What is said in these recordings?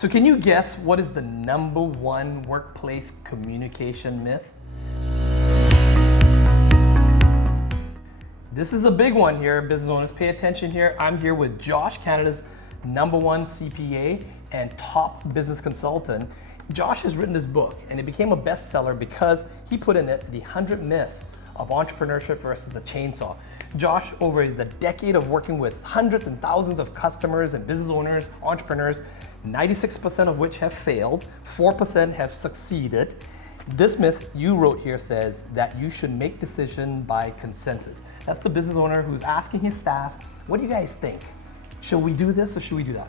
So can you guess what is the number one workplace communication myth? This is a big one here, business owners. Pay attention here. I'm here with Josh, Canada's #1 CPA and top business consultant. Josh has written this book and it became a bestseller because he put in it the 100 myths of entrepreneurship versus a chainsaw. Josh, over the decade of working with hundreds and thousands of customers and business owners, entrepreneurs, 96% of which have failed, 4% have succeeded. This myth you wrote here says that you should make decision by consensus. That's the business owner who's asking his staff, what do you guys think? Should we do this or should we do that?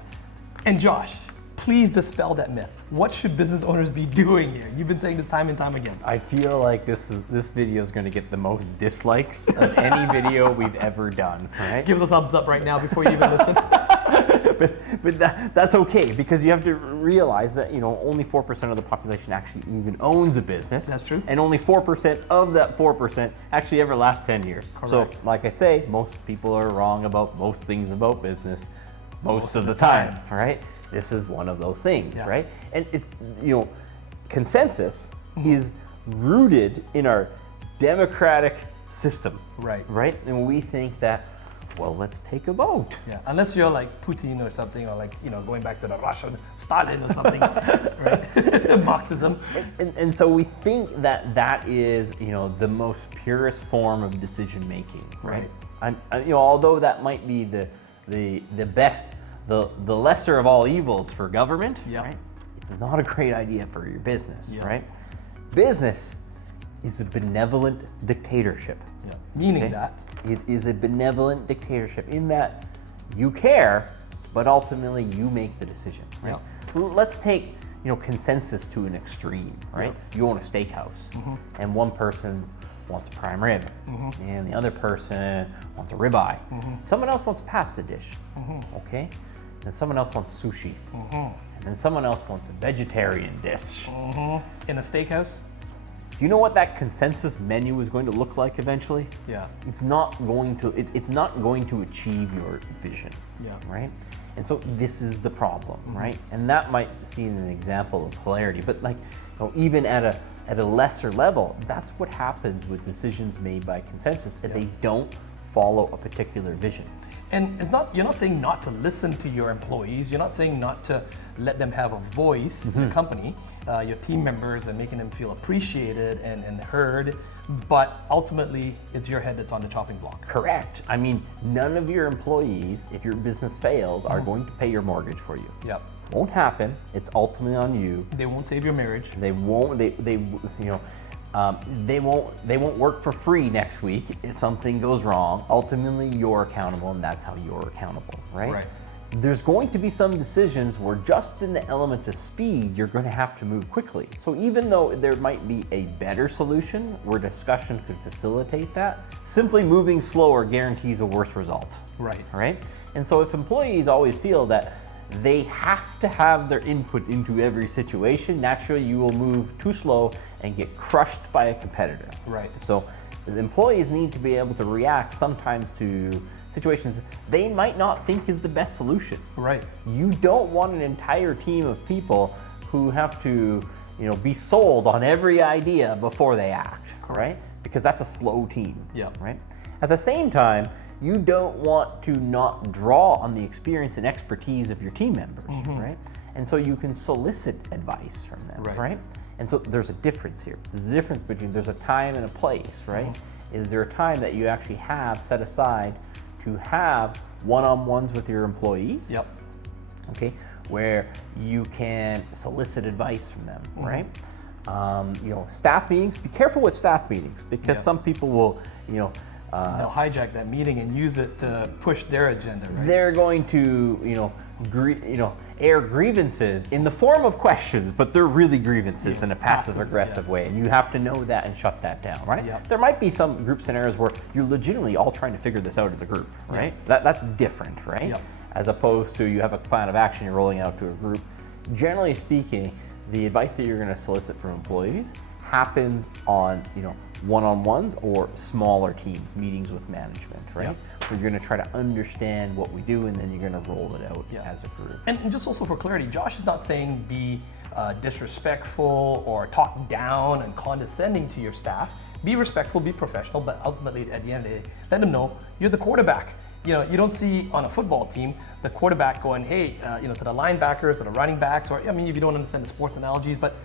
And Josh, please dispel that myth. What should business owners be doing here? You've been saying this time and time again. I feel like this video is going to get the most dislikes of any video we've ever done. Right? Give us a thumbs up right now before you even listen. but that's okay, because you have to realize that only 4% of the population actually even owns a business. That's true. And only 4% of that 4% actually ever lasts 10 years. Correct. So like I say, most people are wrong about most things about business most of the time. Right? This is one of those things, Yeah. right? And consensus is rooted in our democratic system. Right. Right? And we think that, well, let's take a vote. Yeah, unless you're like Putin or something, or like, going back to the Russian Stalin or something, right? Marxism. And so we think that that is, the most purest form of decision making, right? Although that might be the best, the lesser of all evils for government, Yeah. right? It's not a great idea for your business, Yeah. right? Business is a benevolent dictatorship. Yeah. Meaning Okay? that. It is a benevolent dictatorship in that you care, but ultimately you make the decision, right? Let's take, consensus to an extreme, right? You own a steakhouse, and one person wants a prime rib, and the other person wants a ribeye. Someone else wants a pasta dish, okay? And someone else wants sushi, and then someone else wants a vegetarian dish. In a steakhouse? Do you know what that consensus menu is going to look like eventually? Yeah. It's not going to achieve your vision. Yeah. Right? And so this is the problem, right? And that might seem an example of polarity, but even at a lesser level, that's what happens with decisions made by consensus, that they don't follow a particular vision. And you're not saying not to listen to your employees. You're not saying not to let them have a voice in the company, your team members, and making them feel appreciated and heard. But ultimately, it's your head that's on the chopping block. Correct. I mean, none of your employees, if your business fails, are going to pay your mortgage for you. Yep. Won't happen. It's ultimately on you. They won't save your marriage. They won't. They won't work for free next week if something goes wrong. Ultimately, you're accountable, and that's how you're accountable, right? Right. There's going to be some decisions where just in the element of speed, you're going to have to move quickly. So even though there might be a better solution where discussion could facilitate that, simply moving slower guarantees a worse result. Right. Right? And so if employees always feel that they have to have their input into every situation, naturally you will move too slow and get crushed by a competitor. Right. So the employees need to be able to react sometimes to situations they might not think is the best solution. Right. You don't want an entire team of people who have to, be sold on every idea before they act, right? Because that's a slow team, Yep. right? At the same time, you don't want to not draw on the experience and expertise of your team members, right? And so you can solicit advice from them, right? And so there's a difference here. There's a difference between, there's a time and a place, right? Is there a time that you actually have set aside to have one-on-ones with your employees? Yep. Okay, where you can solicit advice from them, right? Staff meetings, be careful with staff meetings, because some people will, They'll hijack that meeting and use it to push their agenda, right? they're going to, air grievances in the form of questions, but they're really grievances Yes, in a passive-aggressive way, and you have to know that and shut that down, right? Yep. There might be some group scenarios where you're legitimately all trying to figure this out as a group, right? That's different, right? Yep. As opposed to you have a plan of action you're rolling out to a group. Generally speaking, the advice that you're going to solicit from employees happens on, one-on-ones or smaller teams, meetings with management, right? Yep. You're going to try to understand what we do, and then you're going to roll it out as a group. And just also for clarity, Josh is not saying be disrespectful or talk down and condescending to your staff. Be respectful, be professional, but ultimately at the end of the day, let them know you're the quarterback. You know, you don't see on a football team the quarterback going, hey, to the linebackers or the running backs, or if you don't understand the sports analogies, but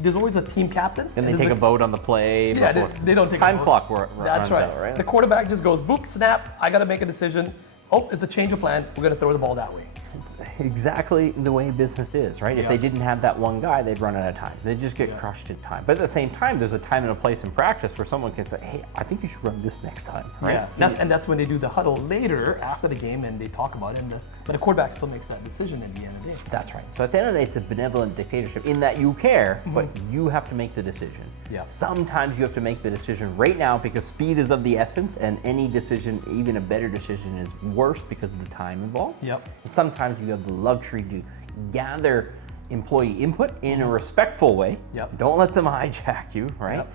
there's always a team captain. And they take a vote on the play. Yeah, they don't take time a vote. clock That's runs right. out, right? The quarterback just goes, boop, snap, I got to make a decision. Oh, it's a change of plan. We're going to throw the ball that way. It's exactly the way business is, right? If they didn't have that one guy, they'd run out of time. They'd just get crushed in time. But at the same time, there's a time and a place in practice where someone can say, hey, I think you should run this next time, right? Yeah, that's when they do the huddle later after the game and they talk about it. But the quarterback still makes that decision at the end of the day. That's right. So at the end of the day, it's a benevolent dictatorship in that you care, but you have to make the decision. Yeah. Sometimes you have to make the decision right now because speed is of the essence, and any decision, even a better decision, is worse because of the time involved. Yep. And sometimes you have the luxury to gather employee input in a respectful way. Yep. Don't let them hijack you, right?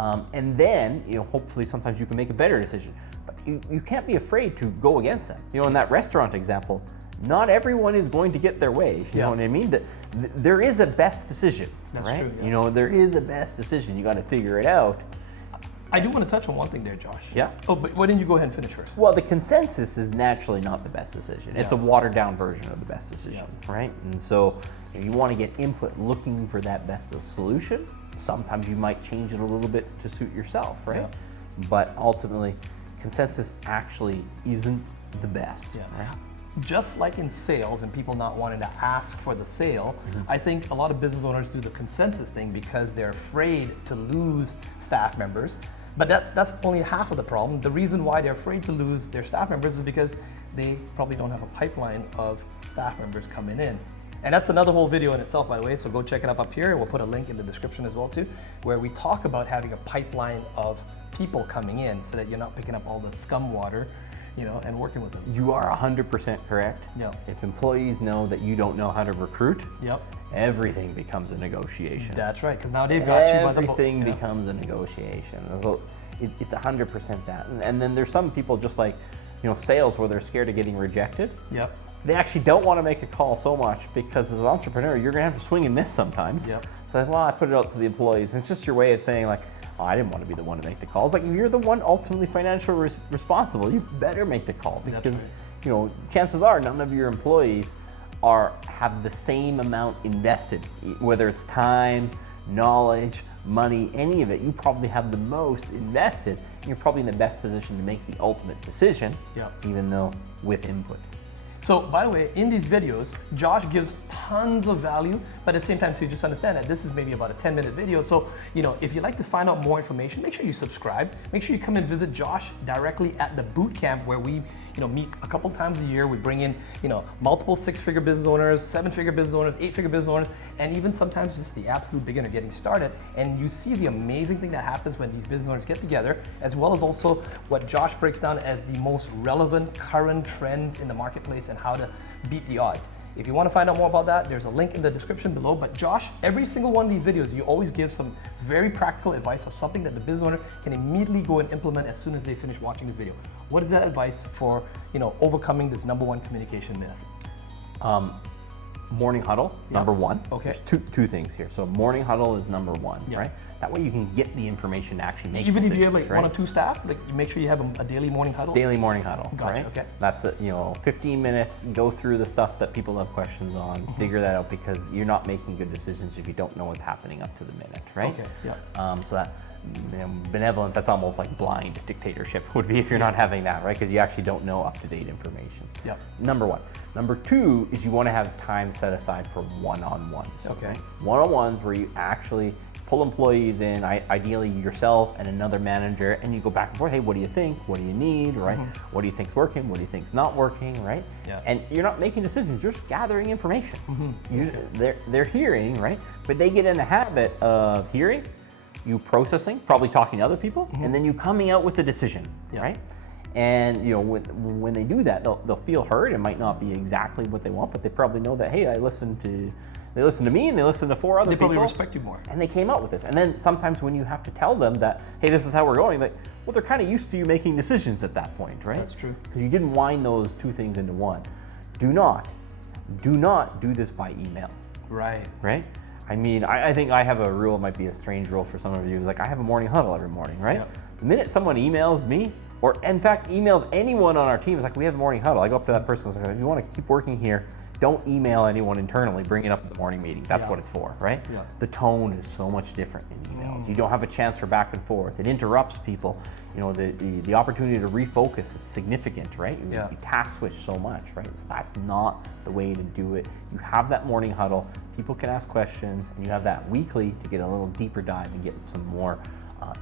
Yep. And then, hopefully sometimes you can make a better decision. But you can't be afraid to go against them. In that restaurant example, not everyone is going to get their way. You know what I mean? There is a best decision, That's right? true, yeah. There is a best decision. You got to figure it out. I do want to touch on one thing there, Josh. Yeah. Oh, but why didn't you go ahead and finish first? Well, the consensus is naturally not the best decision. It's a watered down version of the best decision, right? And so if you want to get input looking for that best solution, sometimes you might change it a little bit to suit yourself, right? Yeah. But ultimately, consensus actually isn't the best. Yeah. Right? Just like in sales and people not wanting to ask for the sale, I think a lot of business owners do the consensus thing because they're afraid to lose staff members. But that's only half of the problem. The reason why they're afraid to lose their staff members is because they probably don't have a pipeline of staff members coming in. And that's another whole video in itself, by the way, so go check it up here. We'll put a link in the description as well too, where we talk about having a pipeline of people coming in so that you're not picking up all the scum water, and working with them. You are 100% correct. Yeah. If employees know that you don't know how to recruit, Yep. everything becomes a negotiation. That's right, because now they've got you by the book. Everything becomes a negotiation. So it's 100% that. And then there's some people just like, sales where they're scared of getting rejected. Yep. They actually don't want to make a call so much because as an entrepreneur, you're going to have to swing and miss sometimes. Yep. So I put it out to the employees. And it's just your way of saying like, oh, I didn't want to be the one to make the calls. Like, if you're the one ultimately financially responsible, you better make the call because, chances are none of your employees have the same amount invested, whether it's time, knowledge, money, any of it. You probably have the most invested, and you're probably in the best position to make the ultimate decision, even though with input. So, by the way, in these videos, Josh gives tons of value, but at the same time, too, just understand that this is maybe about a 10-minute video. So, if you'd like to find out more information, make sure you subscribe. Make sure you come and visit Josh directly at the boot camp where we, meet a couple times a year. We bring in, multiple 6-figure business owners, 7-figure business owners, 8-figure business owners, and even sometimes just the absolute beginner getting started. And you see the amazing thing that happens when these business owners get together, as well as also what Josh breaks down as the most relevant current trends in the marketplace and how to beat the odds. If you want to find out more about that, there's a link in the description below. But Josh, every single one of these videos, you always give some very practical advice of something that the business owner can immediately go and implement as soon as they finish watching this video. What is that advice for, overcoming this #1 communication myth? Morning huddle, number one. Okay. There's two things here. So morning huddle is number one, right? That way you can get the information to actually make Even decisions, if you have like right? 1 or 2 staff, like you make sure you have a daily morning huddle. Daily morning huddle, Gotcha, right? okay. That's 15 minutes, go through the stuff that people have questions on, figure that out because you're not making good decisions if you don't know what's happening up to the minute, right? Okay, yeah. So that benevolence, that's almost like blind dictatorship would be if you're not having that, right? Because you actually don't know up-to-date information. Yep. Number one. Number two is you want to have time set aside for one-on-ones. Okay. One-on-ones where you actually pull employees in, ideally yourself and another manager, and you go back and forth. Hey, what do you think? What do you need, right? What do you think's working? What do you think's not working, right? Yeah. And you're not making decisions, you're just gathering information. They're hearing, right? But they get in the habit of hearing, you processing, probably talking to other people, and then you coming out with a decision, right? And when they do that, they'll feel heard. It might not be exactly what they want, but they probably know that, hey, they listen to me and they listen to 4 other people. They probably respect you more. And they came up with this. And then sometimes when you have to tell them that, hey, this is how we're going, well, they're kind of used to you making decisions at that point, right? That's true. Because you didn't wind those 2 things into one. Do not do this by email. Right. Right? I mean, I think I have a rule, it might be a strange rule for some of you, I have a morning huddle every morning, right? Yep. The minute someone emails me, or in fact emails anyone on our team, it's we have a morning huddle. I go up to that person and say, if you want to keep working here, don't email anyone internally, bring it up at the morning meeting. That's what it's for, right? Yeah. The tone is so much different in emails. You don't have a chance for back and forth. It interrupts people. The opportunity to refocus is significant, right? You task switch so much, right? So that's not the way to do it. You have that morning huddle, people can ask questions, and you have that weekly to get a little deeper dive and get some more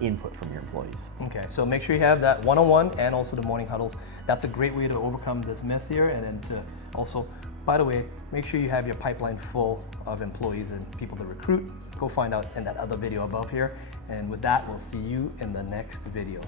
input from your employees. Okay, so make sure you have that one-on-one and also the morning huddles. That's a great way to overcome this myth here, and then to also, by the way, make sure you have your pipeline full of employees and people to recruit. Go find out in that other video above here. And with that, we'll see you in the next video.